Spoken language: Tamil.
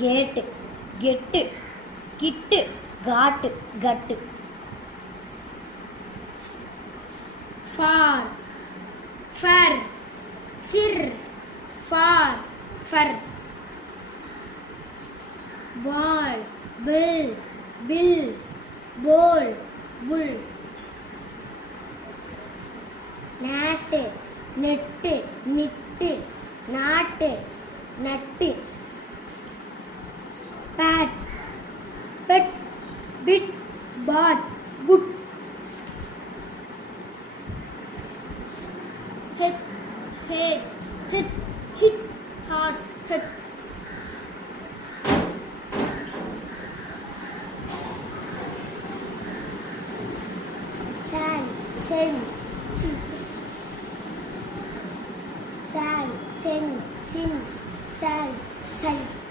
கேட்டு கெட்டு கிட்டு காட்டு கட்டு. Far fur fir far fur. பால் பில் பில் போல் புல் நாட்டு நெட்டு நிட்டு நாட்டு நட்டு. bit bad good. Hit hit hit hit hard hit. Sand sand sin sand sand sin sand sand